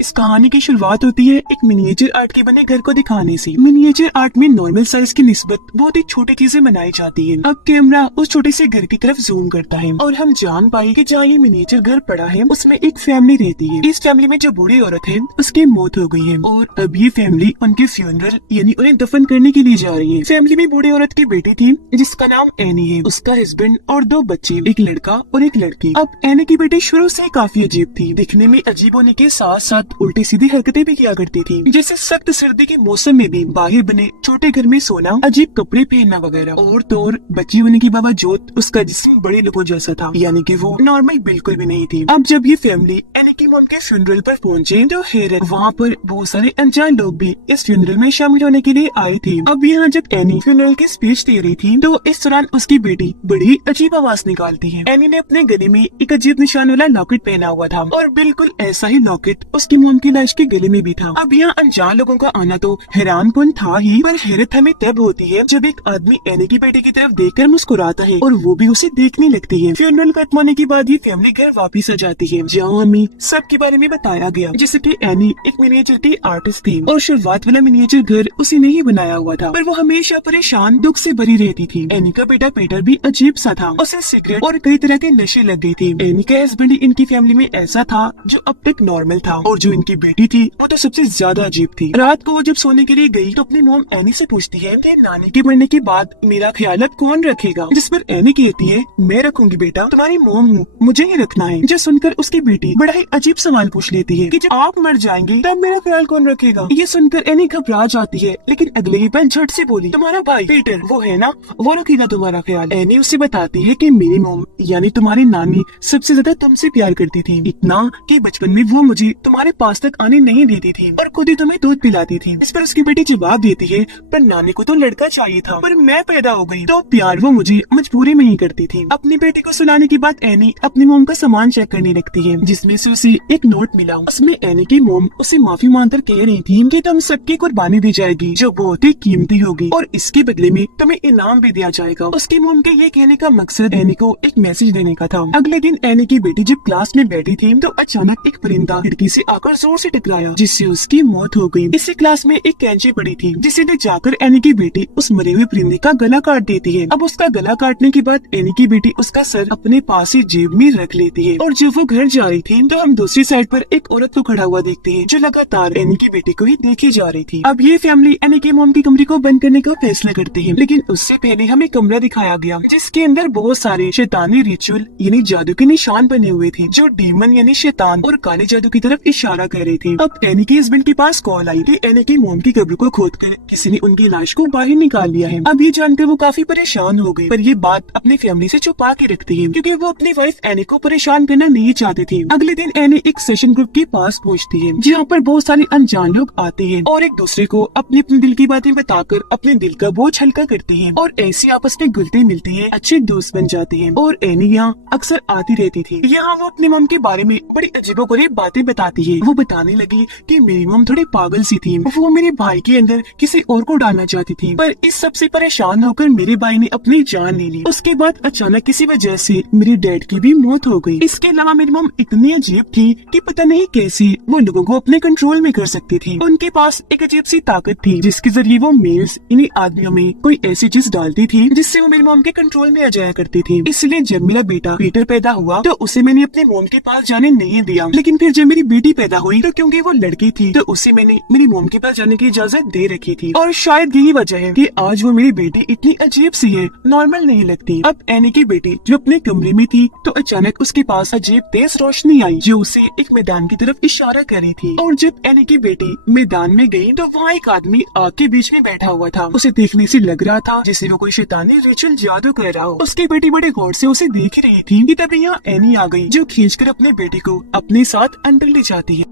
इस कहानी की शुरुआत होती है एक मिनिएचर आर्ट के बने घर को दिखाने से। मिनिएचर आर्ट में नॉर्मल साइज की निस्बत बहुत ही छोटी चीजें बनाई जाती हैं। अब कैमरा उस छोटे से घर की तरफ जूम करता है और हम जान पाए कि जहाँ ये मिनिएचर घर पड़ा है उसमें एक फैमिली रहती है। इस फैमिली में जो बूढ़ी औरत है उसकी मौत हो गई है और अब ये फैमिली उनके फ्यूनरल यानी उन्हें दफन करने के लिए जा रही है। फैमिली में बूढ़ी औरत की बेटी थी जिसका नाम एनी है, उसका हस्बैंड और 2 बच्चे, एक लड़का और एक लड़की। अब एनी की बेटी शुरू से काफी अजीब थी, दिखने में अजीब होने के साथ साथ उल्टी सीधी हरकतें भी किया करती थी, जैसे सख्त सर्दी के मौसम में भी बाहर बने छोटे घर में सोना, अजीब कपड़े पहनना वगैरह। और तो और बच्ची होने के बावजूद उसका जिस्म बड़े लोगों जैसा था, यानी कि वो नॉर्मल बिल्कुल भी नहीं थी। अब जब ये फैमिली एनी की मॉम के फ्यूनरल पर पहुंचे तो हैरत, वहाँ पर बहुत सारे अनजान लोग भी इस फ्यूनरल में शामिल होने के लिए आए थे। अब यहाँ जब एनी फ्यूनरल की स्पीच दे रही थी तो इस दौरान उसकी बेटी बड़ी अजीब आवाज निकालती है। एनी ने अपने गले में एक अजीब निशान वाला लॉकेट पहना हुआ था और बिल्कुल ऐसा ही लॉकेट उसकी मॉम की लाश के गले में भी था। अब यहाँ अनजान लोगों का आना तो हैरानकुन था ही, पर हैरत हमें तब होती है जब एक आदमी एनी की बेटी की तरफ देखकर मुस्कुराता है और वो भी उसे देखने लगती है। फ्यूनरल खत्म होने के बाद ये फैमिली घर वापस आ जाती है, जहाँ हमें सब के बारे में बताया गया, जैसे कि एनी एक मिनिएचर की आर्टिस्ट थी और शुरुआत वाला मिनिएचर घर उसी ने ही बनाया हुआ था, पर वो हमेशा परेशान दुख से भरी रहती थी। एनी का बेटा पीटर भी अजीब सा था, उसे सिगरेट और कई तरह के नशे लग गई थी। एनी का हस्बैंड इनकी फैमिली में ऐसा था जो अब तक नॉर्मल था, और जो इनकी बेटी थी वो तो सबसे ज्यादा अजीब थी। रात को वो जब सोने के लिए गई तो अपनी मॉम एनी से पूछती है कि नानी के मरने के बाद मेरा ख्याल अब कौन रखेगा, जिस पर एनी कहती है मैं रखूंगी बेटा, तुम्हारी मॉम हूँ, मुझे ही रखना है। जो सुनकर उसकी बेटी बड़ा ही अजीब सवाल पूछ लेती है कि जब आप मर जाएंगे तब मेरा ख्याल कौन रखेगा। ये सुनकर एनी घबरा जाती है, लेकिन अगले ही पल झट से बोली तुम्हारा भाई पीटर वो है ना, वो रखेगा तुम्हारा ख्याल। एनी उसे बताती है कि मेरी मॉम यानी तुम्हारी नानी सबसे ज्यादा तुमसे प्यार करती थी, इतना कि बचपन में वो मुझे तुम्हारे पास तक आने नहीं देती थी और खुद ही तुम्हें दूध पिलाती थी। इस पर उसकी बेटी जवाब देती है पर नानी को तो लड़का चाहिए था, पर मैं पैदा हो गई तो प्यार वो मुझे मजबूरी में ही करती थी। अपनी बेटी को सुनाने के बाद एनी अपनी मोम का सामान चेक करने लगती है, जिसमें से उसे एक नोट मिला। उसमें एनी की मोम उसे माफी मांगकर कह रही थी कि तुम सबकी कुर्बानी दी जाएगी जो बहुत ही कीमती होगी और इसके बदले में तुम्हें इनाम भी दिया जाएगा। उसकी मोम के ये कहने का मकसद एनी को एक मैसेज देने का था। अगले दिन एनी की बेटी जब क्लास में बैठी थी तो अचानक एक परिंदा खिड़की से आकर जोर से टकराया, जिससे उसकी मौत हो गई। इसी क्लास में एक कैंची पड़ी थी, जिसे ले जाकर एनी की बेटी उस मरे हुए परिंदे का गला काट देती है। अब उसका गला काटने के बाद एनी की बेटी उसका सर अपने पास ही जेब में रख लेती है और जब वो घर जा रही थी तो हम दूसरी साइड पर एक औरत को खड़ा हुआ देखते हैं जो लगातार एनी की बेटी को ही देखी जा रही थी। अब ये फैमिली एनी के मॉम की कमरे को बंद करने का फैसला करती है, लेकिन उससे पहले हमें कमरा दिखाया गया जिसके अंदर बहुत सारे शैतानी रिचुअल यानी जादू के निशान बने हुए थे, जो डीमन यानी शैतान और काले जादू की तरफ इशारा कर रहे थे। अब एनी के हस्बैंड के पास कॉल आई कि एनी की मॉम की कब्र को खोदकर किसी ने उनकी लाश को बाहर निकाल लिया है। अब ये जानकर वो काफी परेशान हो गई, पर ये बात अपनी फैमिली से छुपा के रखती है क्योंकि वो अपनी वाइफ एनी को परेशान करना नहीं चाहती थी। अगले दिन एनी एक सेशन ग्रुप के पास पहुंचती है जहाँ पर बहुत सारे अनजान लोग आते हैं और एक दूसरे को अपने अपने दिल की बातें बताकर अपने दिल का बोझ हल्का करते हैं और ऐसे आपस में घुलते मिलते हैं, अच्छे दोस्त बन जाते हैं। और एनी यहाँ अक्सर आती रहती थी। यहाँ वो अपनी मॉम के बारे में बड़ी अजीबोगरीब बातें बताती है। वो बताने लगी कि मेरी मॉम थोड़ी पागल सी थी, वो मेरे भाई के अंदर किसी और को डालना चाहती थी, पर इस सबसे परेशान होकर मेरे भाई ने अपनी जान ले ली। उसके बाद अचानक किसी वजह से मेरे डैड की भी मौत हो गई। इसके अलावा मेरी मॉम इतनी अजीब थी कि पता नहीं कैसे वो लोगों को अपने कंट्रोल में कर सकती थी। उनके पास एक अजीब सी ताकत थी जिसके जरिए वो मेल्स इन्हीं आदमियों में कोई ऐसी चीज डालती थी जिससे वो मेरी मॉम के कंट्रोल में आ जाया करती थी। इसलिए जब मेरा बेटा पीटर पैदा हुआ तो उसे मैंने अपने मॉम के पास जाने नहीं दिया, लेकिन फिर जब मेरी बेटी पैदा हुई तो क्योंकि वो लड़की थी तो उसे मैंने मेरी मॉम के पास जाने की इजाजत दे रखी थी। और शायद यही वजह है कि आज वो मेरी बेटी इतनी अजीब सी है, नॉर्मल नहीं लगती। अब एनी की बेटी जो अपने कमरे में थी तो अचानक उसके पास अजीब तेज रोशनी आई जो उसे एक मैदान की तरफ इशारा कर रही थी। और जब एनी की बेटी मैदान में गई तो वहाँ एक आदमी आग के बीच में बैठा हुआ था। उसे देखने से लग रहा था जैसे वो कोई शैतानी रिचुअल जादू कर रहा हो। उसकी बेटी बड़े गौर से उसे देख रही थी कि तभी यहाँ एनी आ गई जो खींचकर अपने बेटी को अपने साथ अंदर ले जाती है।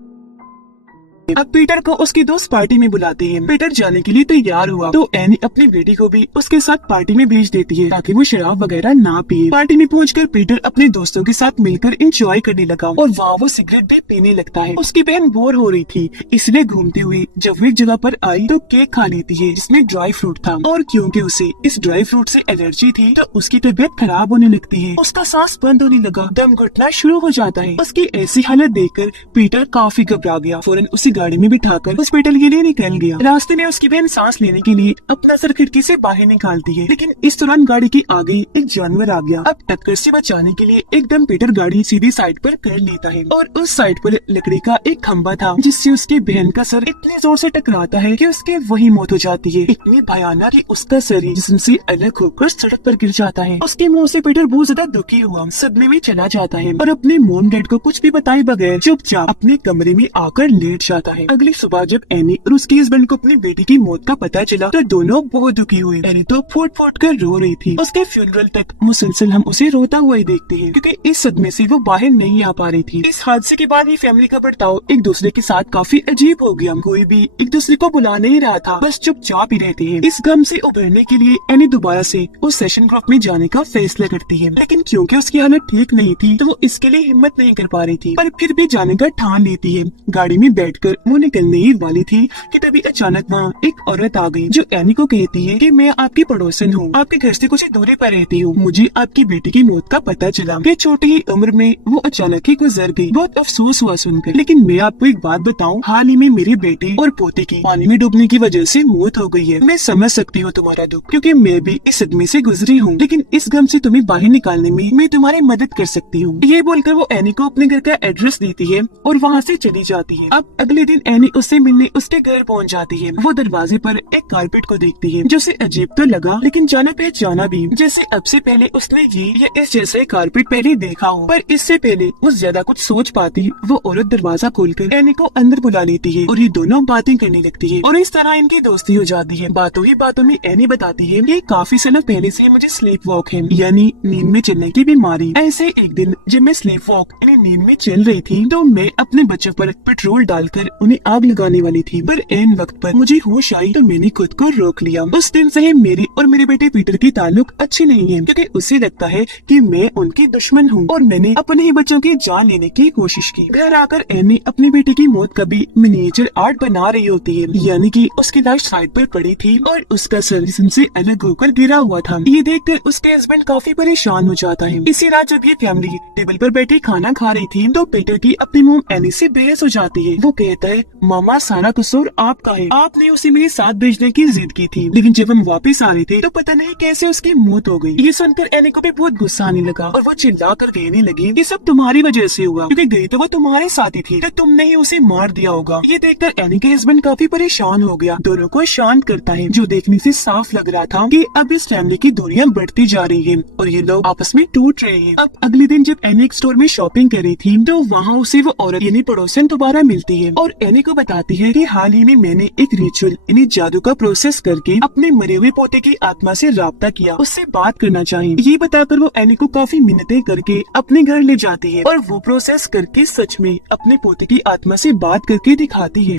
अब पीटर को उसके दोस्त पार्टी में बुलाते हैं। पीटर जाने के लिए तैयार हुआ तो एनी अपनी बेटी को भी उसके साथ पार्टी में भेज देती है ताकि वो शराब वगैरह ना पिए। पार्टी में पहुंचकर पीटर अपने दोस्तों के साथ मिलकर एंजॉय करने लगा और वहाँ वो सिगरेट भी पीने लगता है। उसकी बहन बोर हो रही थी, इसलिए घूमते हुए जब वो एक जगह पर आई तो केक खा लेती है जिसमें ड्राई फ्रूट था, और क्योंकि उसे इस ड्राई फ्रूट से एलर्जी थी तो उसकी तबीयत खराब होने लगती है। उसका सांस बंद होने लगा, दम घुटना शुरू हो जाता है। उसकी ऐसी हालत देखकर पीटर काफी घबरा गया, फौरन उसे गाड़ी में बिठाकर हॉस्पिटल के लिए निकल गया। रास्ते में उसकी बहन सांस लेने के लिए अपना सर खिड़की से बाहर निकालती है, लेकिन इस दौरान गाड़ी के आगे एक जानवर आ गया। अब टक्कर से बचाने के लिए एकदम पीटर गाड़ी सीधी साइड पर कर लेता है और उस साइड पर लकड़ी का एक खंभा था जिससे उसके बहन का सर इतने जोर से टकराता है कि उसके वही मौत हो जाती है। इतनी भयानक कि उसका सर ही जिस्म से अलग होकर सड़क पर गिर जाता है। उसके मुंह से पीटर बहुत ज्यादा दुखी हुआ, सदमे में चला जाता है और अपने मॉम डैड को कुछ भी बताए बगैर चुपचाप अपने कमरे में आकर लेट जाता है। अगली सुबह जब एनी और उसके हस्बैंड को अपनी बेटी की मौत का पता चला तो दोनों बहुत दुखी हुए। एनी तो फूट फूट कर रो रही थी। उसके फ्यूनरल तक मुसलसल हम उसे रोता हुआ ही देखते हैं क्योंकि इस सदमे से वो बाहर नहीं आ पा रही थी। इस हादसे के बाद ये फैमिली का बर्ताव एक दूसरे के साथ काफी अजीब हो गया। कोई भी एक दूसरे को बुला नहीं रहा था, बस चुपचाप ही रहते हैं। इस गम से उभरने के लिए एनी दोबारा से उस सेशन ग्रुप में जाने का फैसला करती है, लेकिन क्योंकि उसकी हालत ठीक नहीं थी तो वो इसके लिए हिम्मत नहीं कर पा रही थी, पर फिर भी जाने का ठान लेती है। गाड़ी में बैठकर वो निकलने ही वाली थी कि तभी अचानक वहाँ एक औरत आ गई जो एनी को कहती है कि मैं आपकी पड़ोसन हूँ, आपके घर से कुछ दूरी पर रहती हूँ। मुझे आपकी बेटी की मौत का पता चला कि छोटी ही उम्र में वो अचानक ही गुजर गई। बहुत अफसोस हुआ सुनकर, लेकिन मैं आपको एक बात बताऊँ, हाल ही में मेरे बेटे और पोते की पानी में डूबने की वजह से मौत हो गई है। मैं समझ सकती हूँ तुम्हारा दुख, क्योंकि मैं भी इस सदमे से गुजरी हूँ, लेकिन इस गम से तुम्हें बाहर निकालने में मैं तुम्हारी मदद कर सकती हूँ। ये बोलकर वो एनी को अपने घर का एड्रेस देती है और वहाँ से चली जाती है। अब अगले दिन एनी उससे मिलने उसके घर पहुँच जाती है। वो दरवाजे पर एक कारपेट को देखती है जो उसे अजीब तो लगा, लेकिन जाना पहचाना भी, जैसे अब से पहले उसने ये या इस जैसे कारपेट पहले देखा हो। पर इससे पहले वो ज्यादा कुछ सोच पाती, वो औरत दरवाजा खोलकर एनी को अंदर बुला लेती है और ये दोनों बातें करने लगती है और इस तरह इनकी दोस्ती हो जाती है। बातों ही बातों में एनी बताती है कि काफी समय पहले से मुझे स्लीप वॉक है, यानी नींद में चलने की बीमारी। ऐसे एक दिन जब मैं स्लीप वॉक यानी नींद में चल रही थी तो मैं अपने बच्चों पर पेट्रोल डालकर उन्हें आग लगाने वाली थी, पर एन वक्त पर मुझे होश आई तो मैंने खुद को रोक लिया। उस दिन से मेरे और मेरे बेटे पीटर की ताल्लुक अच्छी नहीं है, क्योंकि उसे लगता है कि मैं उनकी दुश्मन हूँ और मैंने अपने ही बच्चों की जान लेने की कोशिश की। घर आकर एनी अपनी बेटी की मौत का भी मिनिएचर आर्ट बना रही होती है, यानी कि उसकी लाश साइड पर पड़ी थी और उसका सर जिस्म से अलग होकर गिरा हुआ था। ये देखकर उसके हस्बैंड काफी परेशान हो जाता है। इसी रात जब ये फैमिली टेबल पर बैठी खाना खा रही थी तो पीटर की अपनी मॉम एनी से बहस हो जाती है। वो कहता है, मामा सारा कसूर आपका है, आपने उसे मेरे साथ भेजने की जिद की थी, लेकिन जब हम वापस आ रहे थे तो पता नहीं कैसे उसकी मौत हो गई। ये सुनकर एनी को भी बहुत गुस्सा आने लगा और वो चिल्ला कर कहने लगी, ये सब तुम्हारी वजह से हुआ, क्योंकि गई तो वो तुम्हारे साथ ही थी, तो तुमने ही उसे मार दिया होगा। ये देखकर एनी के हस्बैंड काफी परेशान हो गया, दोनों को शांत करता है, जो देखने से साफ लग रहा था कि अब इस फैमिली की दूरियां बढ़ती जा रही है और ये लोग आपस में टूट रहे हैं। अब अगले दिन जब एनी एक स्टोर में शॉपिंग कर रही थी तो वहाँ उसे वो औरत यानी पड़ोसन दोबारा मिलती है और एनी को बताती है कि हाल ही में मैंने एक रिचुअल यानी जादू का प्रोसेस करके अपने मरे हुए पोते की आत्मा से राब्ता किया, उससे बात करना चाहिए। ये बताकर वो एनी को काफी मिन्नतें करके अपने घर ले जाती है और वो प्रोसेस करके सच में अपने पोते की आत्मा से बात करके दिखाती है।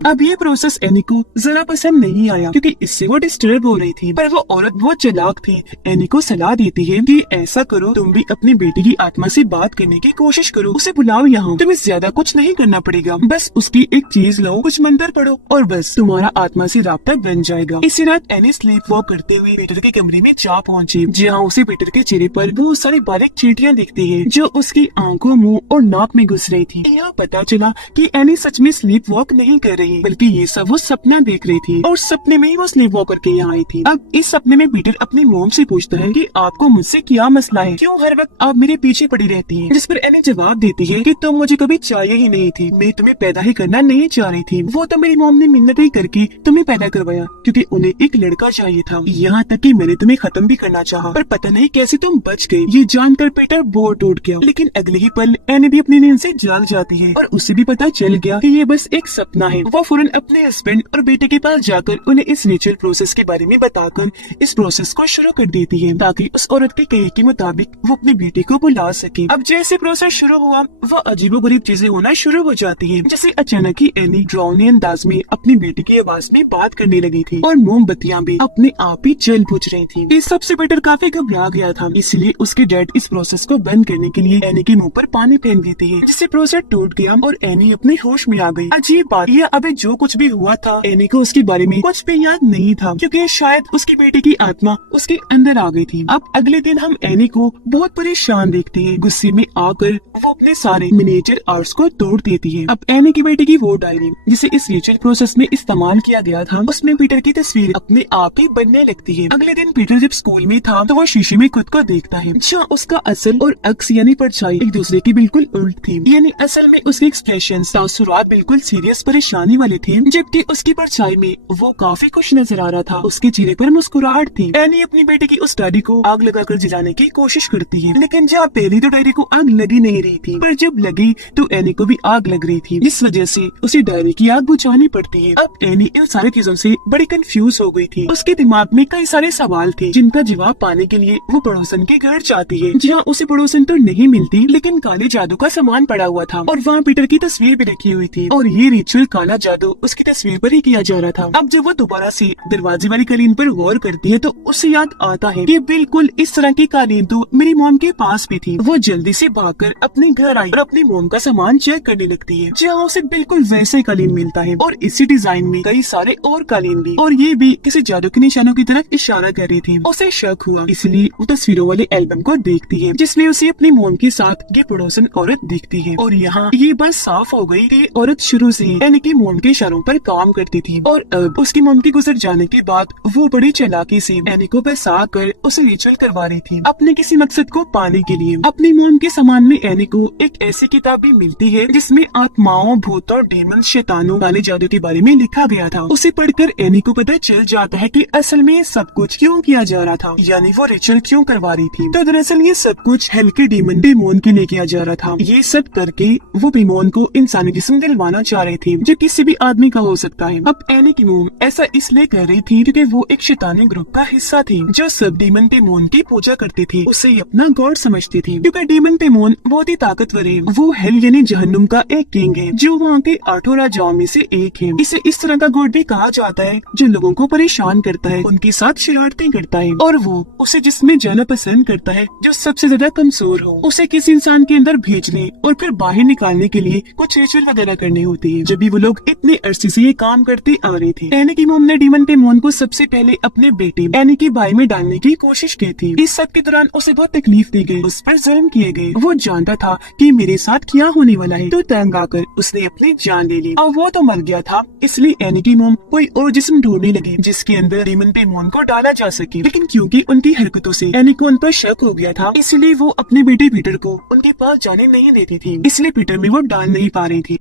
अब ये प्रोसेस एनी को जरा पसंद नहीं आया, क्योंकि इससे वो डिस्टर्ब हो रही थी, पर वो औरत बहुत चालाक थी। एनी को सलाह देती है कि ऐसा करो, तुम भी अपनी बेटी की आत्मा से बात करने की कोशिश करो, उसे बुलाओ यहाँ, तुम्हें ज्यादा कुछ नहीं करना पड़ेगा, बस उसकी एक चीज लो, कुछ मंत्र पढ़ो और बस तुम्हारा आत्मा से राब्ता बन जाएगा। इसी रात एनी स्लीप वॉक करते हुए पीटर के कमरे में जा पहुँची, जहाँ उसे पीटर के चेहरे पर बहुत सारी बारीक चींटियां दिखती है जो उसकी आंखों, मुँह और नाक में घुस रही थी। यहाँ पता चला कि एनी सच में स्लीप वॉक नहीं कर रही, बल्कि ये सब वो सपना देख रही थी और सपने में ही वो स्लीप वॉक करके यहाँ आई थी। अब इस सपने में पीटर अपनी मॉम से पूछता है कि आपको मुझसे क्या मसला है, क्यों हर वक्त आप मेरे पीछे पड़ी रहती हैं? जिस पर एनी जवाब देती है कि तुम मुझे कभी चाहिए ही नहीं थी, मैं तुम्हें पैदा ही करना नहीं चाह रही थी, वो तो मेरी मॉम ने मिन्नतें करके तुम्हें पैदा करवाया क्योंकि उन्हें एक लड़का चाहिए था, यहाँ तक कि मैंने तुम्हें खत्म भी करना चाहा, पर पता नहीं कैसे तुम बच गई। ये जानकर पीटर बहुत टूट गया, लेकिन अगले ही पल एनी भी अपनी नींद से जाग जाती है और उसे भी पता चल गया कि ये बस एक सपना है। वो वो फौरन अपने हस्बैंड और बेटे के पास जाकर उन्हें इस रिचुअल प्रोसेस के बारे में बताकर इस प्रोसेस को शुरू कर देती है ताकि उस औरत के कहे के मुताबिक वो अपने बेटे को बुला सके। अब जैसे प्रोसेस शुरू हुआ वो अजीबोगरीब चीजें होना शुरू हो जाती है, जैसे अचानक ही एनी ड्राउनी अंदाज में अपनी बेटी की आवाज में बात करने लगी थी और मोमबत्तियां भी अपने आप ही जल बुझ रही थी। इस सबसे पीटर काफी घबरा गया था, इसलिए उसके डैड इस प्रोसेस को बंद करने के लिए एनी के मुंह पर पानी फेंक देती है, जिससे प्रोसेस टूट गया और एनी अपने होश में आ गई। अजीब बात यह अबे जो कुछ भी हुआ था एनी को उसके बारे में कुछ भी याद नहीं था, क्योंकि शायद उसकी बेटी की आत्मा उसके अंदर आ गई थी। अब अगले दिन हम एनी को बहुत परेशान देखते हैं। गुस्से में आकर वो अपने सारे मिनिएचर आर्ट्स को तोड़ देती है। अब एनी की बेटी की वो डायरी जिसे इस रिचुअल प्रोसेस में इस्तेमाल किया गया था उसमें पीटर की तस्वीर अपने आप ही बनने लगती है। अगले दिन पीटर जब स्कूल में था तो वो शीशे में खुद को देखता है, जहाँ उसका असल और अक्स यानी परछाई एक दूसरे की बिल्कुल उल्ट थी। यानी असल में उसके एक्सप्रेशन तासुरात बिल्कुल सीरियस परेशानी वाले थे, जबकि उसकी परछाई में वो काफी खुश नजर आ रहा था। उसके चेहरे पर मुस्कुराहट थी। एनी अपनी बेटी की उस डायरी को आग लगाकर जलाने की कोशिश करती है, लेकिन जहाँ पहले तो डायरी को आग लगी नहीं रही थी, पर जब लगी तो एनी को भी आग लग रही थी, इस वजह से उसे डायरी की आग बुझानी पड़ती है। अब एनी इन सारी चीजों से बड़ी कंफ्यूज हो गई थी। उसके दिमाग में कई सारे सवाल थे जिनका जवाब पाने के लिए वो पड़ोसन के घर जाती है, जहाँ उसे पड़ोसन तो नहीं मिलती, लेकिन काले जादू का सामान पड़ा हुआ था और वहाँ पीटर की तस्वीर भी रखी हुई थी और ये रिचुअल काला जादू उसकी तस्वीर पर ही किया जा रहा था। अब जब वो दोबारा से दरवाजे वाली कालीन पर गौर करती है तो उसे याद आता है कि बिल्कुल इस तरह की कालीन तो मेरी मॉम के पास भी थी। वो जल्दी से भागकर अपने घर आई और अपनी मॉम का सामान चेक करने लगती है, जहाँ उसे बिल्कुल वैसे कालीन मिलता है और इसी डिजाइन में कई सारे और कालीन भी, और ये भी किसी जादू के निशानों की तरफ इशारा कर रही थी। उसे शक हुआ, इसलिए वो तस्वीरों वाले एल्बम को देखती है जिसमें उसे अपनी मॉम के साथ ये पड़ोसन औरत दिखती है। और यहाँ ये बात साफ हो गई कि औरत शुरू से ही एनी की मॉम के इशारों पर काम करती थी और अब उसकी मॉम के गुजर जाने के बाद वो बड़ी चालाकी से एनी को बसा कर उसे रिचुअल करवा रही थी अपने किसी मकसद को पाने के लिए। अपनी मॉम के सामान में एनी को एक ऐसी किताब भी मिलती है जिसमें आत्माओं, भूतों, डेमन, शैतानों, काले जादू के बारे में लिखा गया था। उसे पढ़कर एनी को पता चल जाता है कि असल में ये सब कुछ क्यों किया जा रहा था, यानी वो रिचुअल क्यों करवा रही थी। तो दरअसल ये सब कुछ हेल के डेमन बेमोन के लिए किया जा रहा था। ये सब करके वो बेमोन को इंसानी जिस्म दिलवाना चाह रहे थे जो किसी भी आदमी का हो सकता है। अब एनी की मॉम ऐसा इसलिए कर रही थी क्योंकि वो एक शैतानी ग्रुप का हिस्सा थी जो सब डेमन बेमोन की पूजा करती थी, उसे अपना गॉड समझती थी, क्योंकि डेमन बेमोन बहुत ही ताकतवर है। वो हेल यानी जहन्नुम का एक किंग है जो वहाँ के 8 राजाओं में से एक है। इसे इस तरह का गॉड भी कहा जाता है जो लोगों को परेशान करता है, उनके साथ शरारतें करता है और वो उसे जिसमें जाना पसंद करता है जो सबसे ज्यादा कमजोर हो, उसे किसी इंसान के अंदर भेजने और फिर बाहर निकालने के लिए कुछ रिचुअल वगैरह करने होते हैं। जब भी वो लोग इतने अरसे से ये काम करते आ रहे थे। एनी की मॉम ने डेमन बेमोन को सबसे पहले अपने बेटे एनी की बाई में डालने की कोशिश की थी। इस सब के दौरान उसे बहुत तकलीफ दी गई, उस पर जुल्म किए गए। वो जानता था कि मेरे साथ क्या होने वाला है, तो तंग आकर उसने अपनी जान ले ली। अब वो तो मर गया था, इसलिए एनी की मॉम कोई और जिस्म ढूंढने लगी जिसके अंदर डेमन बेमोन को डाला जा सके। लेकिन क्योंकि उनकी हरकतों से एनी को उन पर शक हो गया था, इसलिए वो अपने बेटे पीटर को उनके पास जाने नहीं देती थी, इसलिए पीटर में वो डाल नहीं पा रही थी।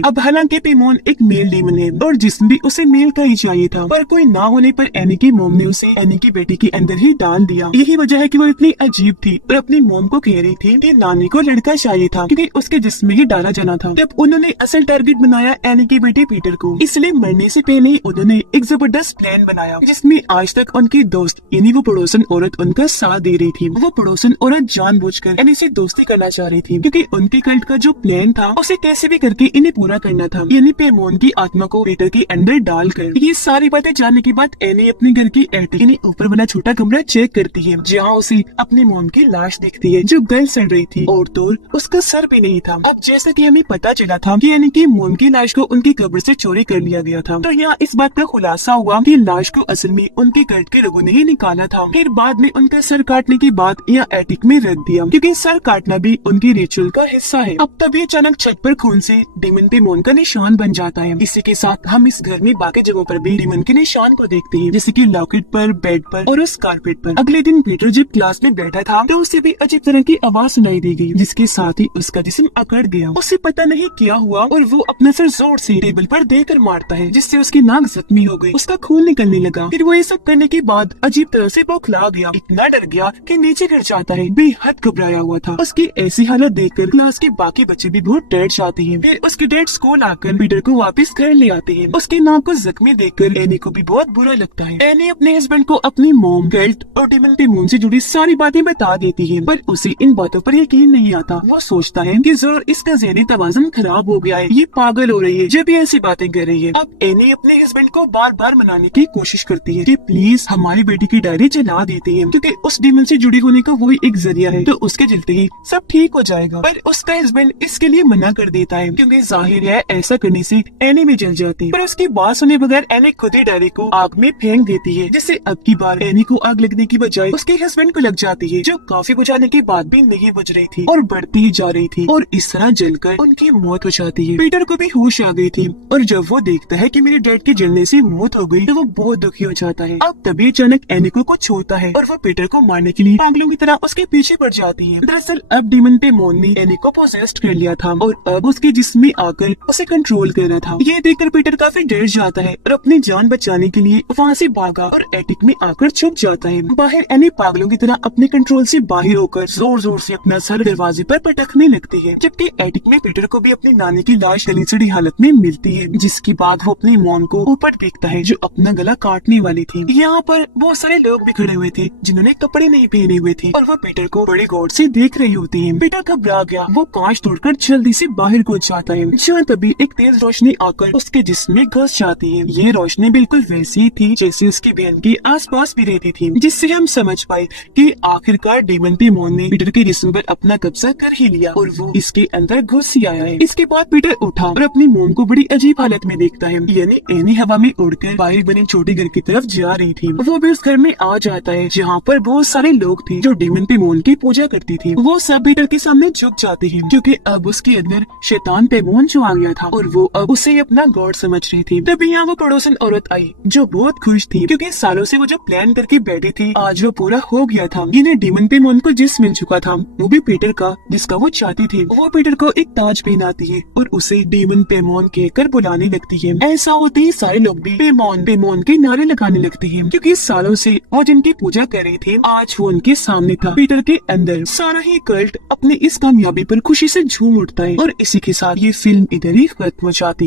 अब हालांकि पेमोन एक मेल डेमन है और जिस्म भी उसे मेल का ही चाहिए था, पर कोई ना होने पर एनी की मॉम ने उसे एनी की बेटी के अंदर ही डाल दिया। यही वजह है कि वो इतनी अजीब थी और अपनी मॉम को कह रही थी कि नानी को लड़का चाहिए था क्योंकि उसके जिस्म में ही डाला जाना था। तब उन्होंने असल टारगेट बनाया एनी की बेटी पीटर को, इसलिए मरने से पहले उन्होंने एक जबरदस्त प्लान बनाया जिसमें आज तक उनकी दोस्त यानी वो पड़ोसन औरत उनका साथ दे रही थी। वो पड़ोसन औरत जानबूझकर एनी से दोस्ती करना चाह रही थी क्योंकि उनके कल्ट का जो प्लान था उसे कैसे भी करके इन्हें पूरा करना था, यानी पेमोन की आत्मा को पीटर के अंदर डालकर। ये सारी बातें जानने के बाद एनी अपने घर की एटक यानी ऊपर वाला छोटा कमरा चेक करती है, जहाँ उसे अपनी मॉम की लाश दिखती है जो गल सड़ रही थी और तो उसका सर भी नहीं था। अब जैसा कि हमें पता चला था कि यानी कि मॉम की लाश को उनकी कब्र से चोरी कर लिया गया था, तो यहाँ इस बात का खुलासा हुआ कि लाश को असल में उनके कल्ट के लोगों ने ही निकाला था। फिर बाद में उनका सर काटने की बात यहाँ एटिक में रख दिया क्योंकि सर काटना भी उनकी रिचुअल का हिस्सा है। अब तभी अचानक छत पर खून से डेमन पेमोन का निशान बन जाता है। इसी के साथ हम इस घर में बाकी जगहों पर भी डेमन के निशान को देखते हैं, जैसे कि लॉकेट पर, बेड पर और उस कारपेट पर। अगले दिन पीटर जब क्लास में बैठा था तो उसे भी अजीब तरह की आवाज सुनाई दी गई, जिसके साथ ही उसका जिस्म अकड़ गया। उसे पता नहीं क्या हुआ और वो अपना सर जोर से टेबल पर देकर मारता है, जिससे उसकी नाक जख्मी हो गई, उसका खून निकलने लगा। फिर वो ये सब करने के बाद अजीब तरह से बौखला गया, इतना डर गया कि नीचे गिर जाता है, बेहद घबराया हुआ था। उसकी ऐसी हालत देखकर क्लास के बाकी बच्चे भी बहुत डर जाते हैं। फिर उसके डैड स्कूल आकर पीटर को वापस घर ले आते हैं। उसके नाक को जख्मी देखकर एनी को भी बहुत बुरा लगता है। एनी अपने हस्बैंड को अपनी मॉम, कल्ट और डेमन पे मून से जुड़ी सारी बातें बता देती है, पर उसे इन बातों पर यकीन नहीं आता। वो सोचता है कि जरूर इसका ज़हनी तवाज़ुन खराब हो गया है, ये पागल हो रही है जब ये ऐसी बातें कर रही है। अब एनी अपने हस्बैंड को बार बार मनाने की कोशिश करती है कि प्लीज हमारी बेटी की डायरी जला देती है, क्योंकि उस डेमन से जुड़ी होने का वही एक जरिया है, तो उसके जलते ही सब ठीक हो जाएगा। पर उसका हस्बैंड इसके लिए मना कर देता है, क्योंकि जाहिर है ऐसा करने से एनी भी जल जाती है। पर उसकी बात सुने बगैर एनी खुद ही डायरी को आग में फेंक देती है, जिससे अब की बार एनी को आग लगने की बजाय उसके हस्बैंड को लग जाती है, जो काफी बुझाने के बाद भी नहीं बुझ रही थी और बढ़ती ही जा रही थी, और इस तरह जलकर उनकी मौत हो जाती है। पीटर को भी होश आ गई थी, और जब वो देखता है कि मेरे डैड के जलने से मौत हो गई, तो वो बहुत दुखी हो जाता है। अब तभी अचानक एनी को कुछ होता है और वो पीटर को मारने के लिए पागलों की तरह उसके पीछे पड़ जाती है। दरअसल अब डेमन पे मून ने एनी को पोजेस्ड कर लिया था और अब उसके जिस्म में आकर उसे कंट्रोल कर रहा था। ये देखकर पीटर काफी डर जाता है और अपनी जान बचाने के लिए वहाँ से भागा और एटिक में आकर छुप जाता है। बाहर एनी पागलों की तरह अपने कंट्रोल से बाहर होकर जोर जोर से अपना सर दरवाजे पर पटकने लगती है, जबकि एटिक में पीटर को भी अपनी नानी की लाश गली सड़ी हालत में मिलती है, जिसके बाद वो अपनी मॉम को ऊपर फेंकता है जो अपना गला काटने वाली थी। यहाँ पर बहुत सारे लोग भी खड़े हुए थे जिन्होंने कपड़े नहीं पहने हुए थे और वो पीटर को बड़े गौर से देख रही होती है। पीटर घबरा गया, वो कांच तोड़कर जल्दी से बाहर कूद जाता है, जहाँ तभी एक तेज रोशनी आकर उसके जिस्म में घुस जाती है। ये रोशनी बिल्कुल वैसी ही थी जैसे उसकी बहन के आसपास भी रहती थी, जिससे हम समझ पाए कि आखिरकार डेमन पे मून ने पीटर के जिस्म पर अपना कब्जा कर ही लिया और वो इसके अंदर घुस ही आया है। इसके बाद पीटर उठा और अपनी मोम को बड़ी अजीब हालत में देखता है, यानी एनी हवा में उड़कर बाहर बने छोटे घर की तरफ जा रही थी। वो भी उस घर में आ जाता है जहाँ पर बहुत सारे लोग थे जो डेमन पे मून की पूजा करती थी। वो सब पीटर के सामने झुक जाते हैं, क्योंकि अब उसके अंदर शैतान पे मून जो आ गया था और वो अब उसे अपना गॉड समझ रही थी। तभी यहाँ वो पड़ोसन औरत आई जो बहुत खुश थी, क्योंकि सालों से वो जो प्लान करके बैठी थी आज वो पूरा हो गया था। इन्हें डेमन पे मून को जिस मिल चुका था, वो भी पीटर का जिसका वो चाहती थी। वो पीटर को एक ताज पहनाती है और उसे डेमन पेमोन कहकर बुलाने लगती है। ऐसा होते ही सारे लोग भी पेमोन पेमोन के नारे लगाने लगते हैं, क्योंकि सालों से वो जिनकी पूजा कर रहे थे आज वो उनके सामने था। पीटर के अंदर सारा ही कल्ट अपनी इस कामयाबी पर खुशी से झूम उठता है और इसी के साथ ये फिल्म इधर ही खत्म हो जाती है।